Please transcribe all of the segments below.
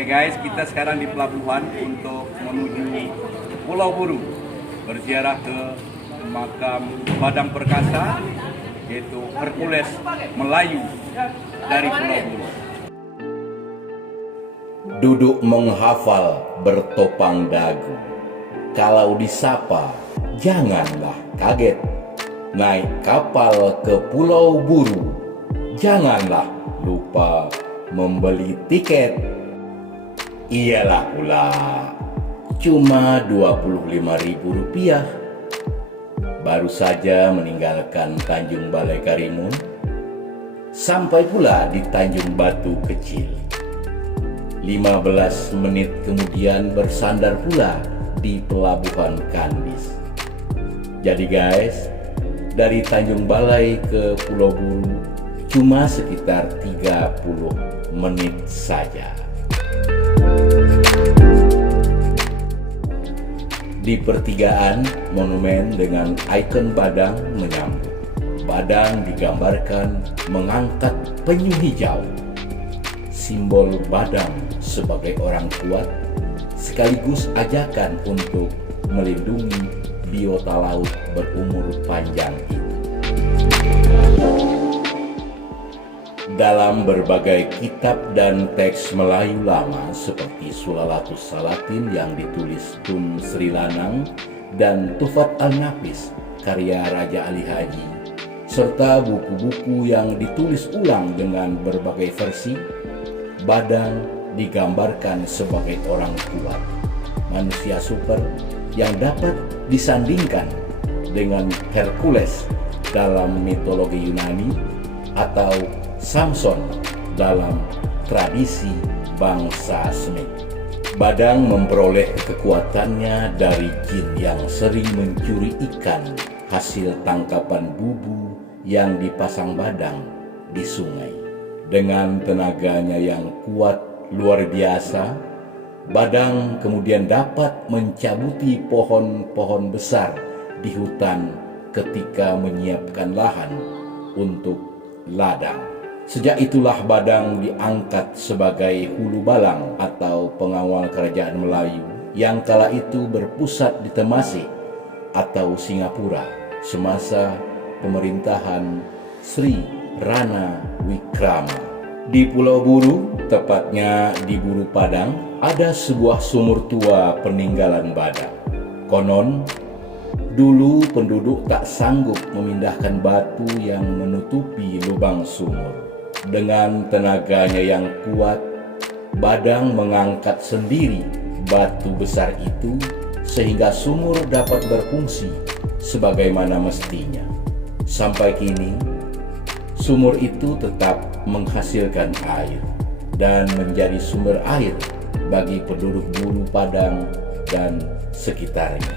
Oke guys, kita sekarang di pelabuhan untuk menuju Pulau Buru, berziarah ke makam Badang Perkasa, yaitu Hercules Melayu dari Pulau Buru. Duduk menghafal bertopang dagu, kalau disapa janganlah kaget. Naik kapal ke Pulau Buru, janganlah lupa membeli tiket. Iyalah pula, cuma Rp25.000. Baru saja meninggalkan Tanjung Balai Karimun, sampai pula di Tanjung Batu Kecil. 15 menit kemudian bersandar pula di Pelabuhan Kandis. Jadi guys, dari Tanjung Balai ke Pulau Buru cuma sekitar 30 menit saja. Di pertigaan, monumen dengan ikon Badang menyambut. Badang digambarkan mengangkat penyu hijau, simbol Badang sebagai orang kuat, sekaligus ajakan untuk melindungi biota laut berumur panjang itu. Dalam berbagai kitab dan teks Melayu lama seperti Sulalatus Salatin yang ditulis Tun Sri Lanang dan Tufat Al-Nafis karya Raja Ali Haji, serta buku-buku yang ditulis ulang dengan berbagai versi, Badang digambarkan sebagai orang kuat, manusia super yang dapat disandingkan dengan Hercules dalam mitologi Yunani atau Samson dalam tradisi bangsa Semit. Badang memperoleh kekuatannya dari jin yang sering mencuri ikan hasil tangkapan bubu yang dipasang Badang di sungai. Dengan tenaganya yang kuat luar biasa, Badang kemudian dapat mencabuti pohon-pohon besar di hutan ketika menyiapkan lahan untuk ladang. Sejak itulah Badang diangkat sebagai hulu balang atau pengawal kerajaan Melayu yang kala itu berpusat di Temasek atau Singapura semasa pemerintahan Sri Rana Wikrama. Di Pulau Buru, tepatnya di Buru Padang, ada sebuah sumur tua peninggalan Badang. Konon, dulu penduduk tak sanggup memindahkan batu yang menutupi lubang sumur. Dengan tenaganya yang kuat, Badang mengangkat sendiri batu besar itu sehingga sumur dapat berfungsi sebagaimana mestinya. Sampai kini, sumur itu tetap menghasilkan air dan menjadi sumber air bagi penduduk Buru Padang dan sekitarnya.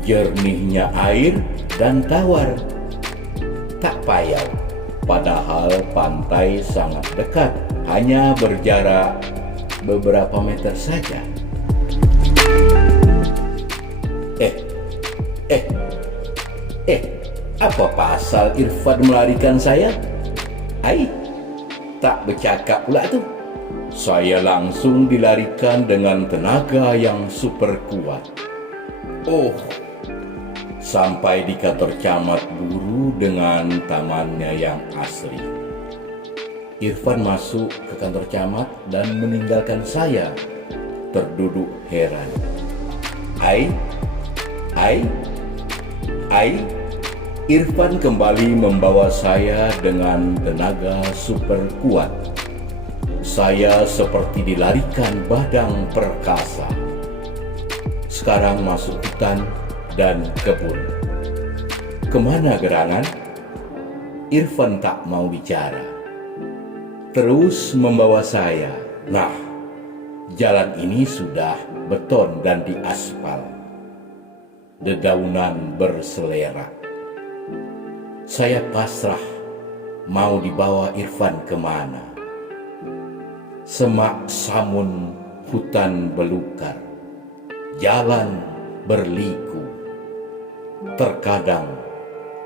Jernihnya air dan tawar. Tak payah, padahal pantai sangat dekat, hanya berjarak beberapa meter saja. Apa pasal Irfan melarikan saya? Tak bercakap pula tu. Saya langsung dilarikan dengan tenaga yang super kuat. Sampai di kantor camat Buru dengan tamannya yang asri. Irfan masuk ke kantor camat dan meninggalkan saya terduduk heran. Irfan kembali membawa saya dengan tenaga super kuat. Saya seperti dilarikan Badang Perkasa. Sekarang masuk hutan dan kebun. Kemana gerangan? Irfan tak mau bicara. Terus membawa saya. Nah, jalan ini sudah beton dan diaspal. Dedaunan berselerak. Saya pasrah mau dibawa Irfan kemana. Semak samun hutan belukar. Jalan berliku. Terkadang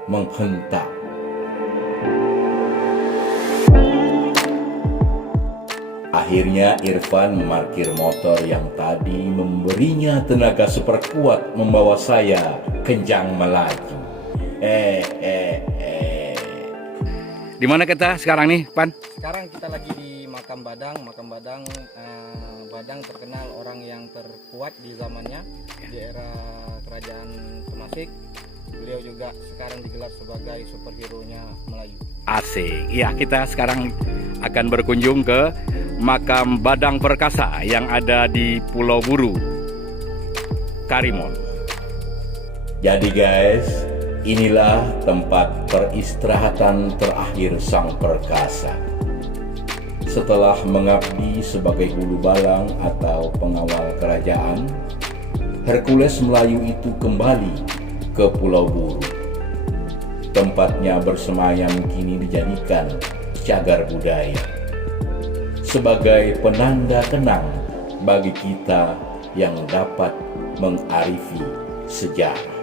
menghentak. Akhirnya Irfan memarkir motor yang tadi memberinya tenaga super kuat membawa saya kencang melaju. Di mana kita sekarang nih, Pan? Sekarang kita lagi di Makam Badang. Makam Badang, Badang terkenal orang yang terkuat di zamannya di era kerajaan Temasik. Beliau juga sekarang digelar sebagai superhero-nya Melayu. Asik. Ya, kita sekarang akan berkunjung ke Makam Badang Perkasa yang ada di Pulau Buru, Karimun. Jadi guys, inilah tempat peristirahatan terakhir Sang Perkasa. Setelah mengabdi sebagai hulu balang atau pengawal kerajaan, Hercules Melayu itu kembali ke Pulau Buru. Tempatnya bersemayam kini dijadikan cagar budaya sebagai penanda kenang bagi kita yang dapat mengarifi sejarah.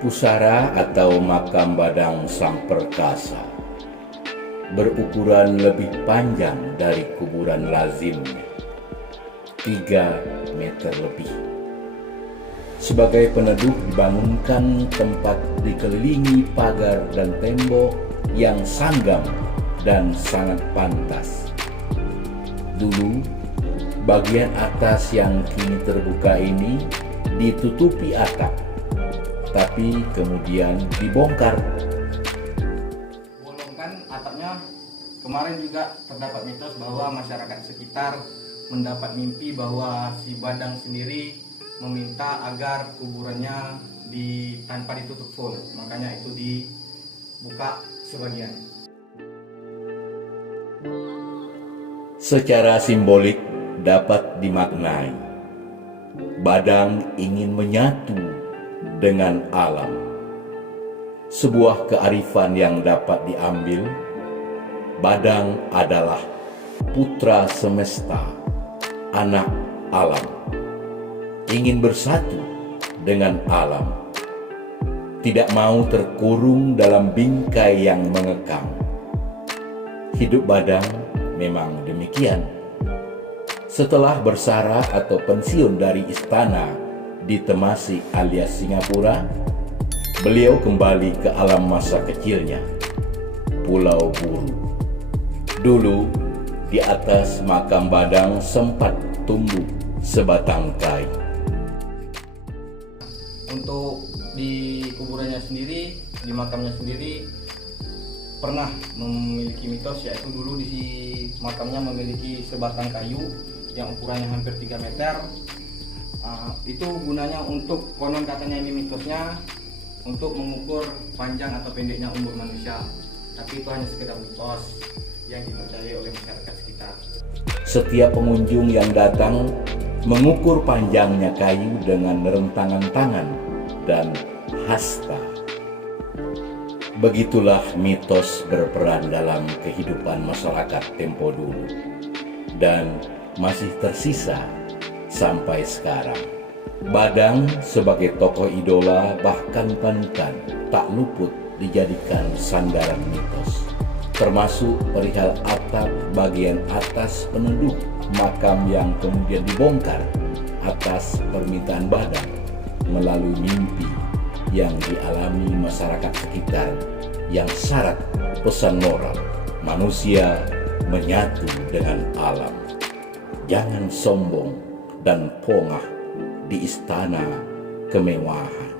Pusara atau Makam Badang Sang Perkasa berukuran lebih panjang dari kuburan lazimnya, 3 meter lebih. Sebagai peneduh dibangunkan tempat dikelilingi pagar dan tembok yang sanggam dan sangat pantas. Dulu, bagian atas yang kini terbuka ini ditutupi atap, tapi kemudian dibongkar. Bolongkan atapnya. Kemarin juga terdapat mitos bahwa masyarakat sekitar mendapat mimpi bahwa si Badang sendiri meminta agar kuburannya tanpa ditutup full, makanya itu dibuka sebagian. Secara simbolik dapat dimaknai, Badang ingin menyatu dengan alam. Sebuah kearifan yang dapat diambil, Badang adalah putra semesta, anak alam. Ingin bersatu dengan alam, tidak mau terkurung dalam bingkai yang mengekang. Hidup Badang memang demikian. Setelah bersara atau pensiun dari istana di Temasik alias Singapura, beliau kembali ke alam masa kecilnya, Pulau Buru. Dulu, di atas Makam Badang sempat tumbuh sebatang kayu. Untuk di kuburannya sendiri, di makamnya sendiri pernah memiliki mitos, yaitu dulu di makamnya memiliki sebatang kayu yang ukurannya hampir 3 meter. Itu gunanya untuk, konon katanya ini mitosnya, untuk mengukur panjang atau pendeknya umur manusia. Tapi itu hanya sekedar mitos yang dipercayai oleh masyarakat sekitar. Setiap pengunjung yang datang mengukur panjangnya kayu dengan rentangan tangan dan hasta. Begitulah mitos berperan dalam kehidupan masyarakat tempo dulu dan masih tersisa sampai sekarang. Badang sebagai tokoh idola bahkan panutan tak luput dijadikan sandaran mitos, termasuk perihal atap bagian atas peneduh makam yang kemudian dibongkar atas permintaan Badang melalui mimpi yang dialami masyarakat sekitar yang syarat pesan moral manusia menyatu dengan alam. Jangan sombong dan pongah di istana kemewahan.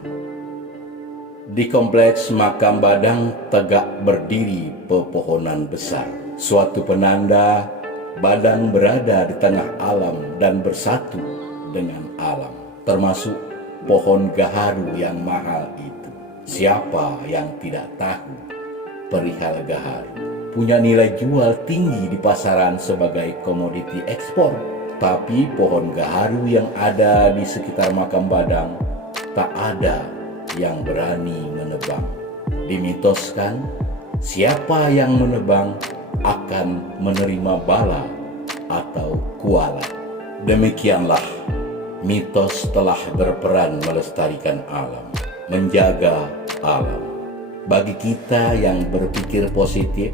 Di kompleks Makam Badang tegak berdiri pepohonan besar, suatu penanda Badang berada di tengah alam dan bersatu dengan alam, termasuk pohon gaharu yang mahal itu. Siapa yang tidak tahu perihal gaharu? Punya nilai jual tinggi di pasaran sebagai komoditi ekspor. Tapi pohon gaharu yang ada di sekitar Makam Badang tak ada yang berani menebang. Dimitoskan, siapa yang menebang akan menerima bala atau kualat. Demikianlah mitos telah berperan melestarikan alam, menjaga alam. Bagi kita yang berpikir positif,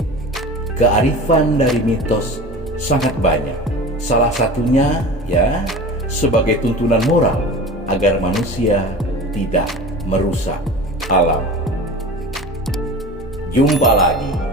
kearifan dari mitos sangat banyak. Salah satunya ya sebagai tuntunan moral agar manusia tidak merusak alam. Jumpa lagi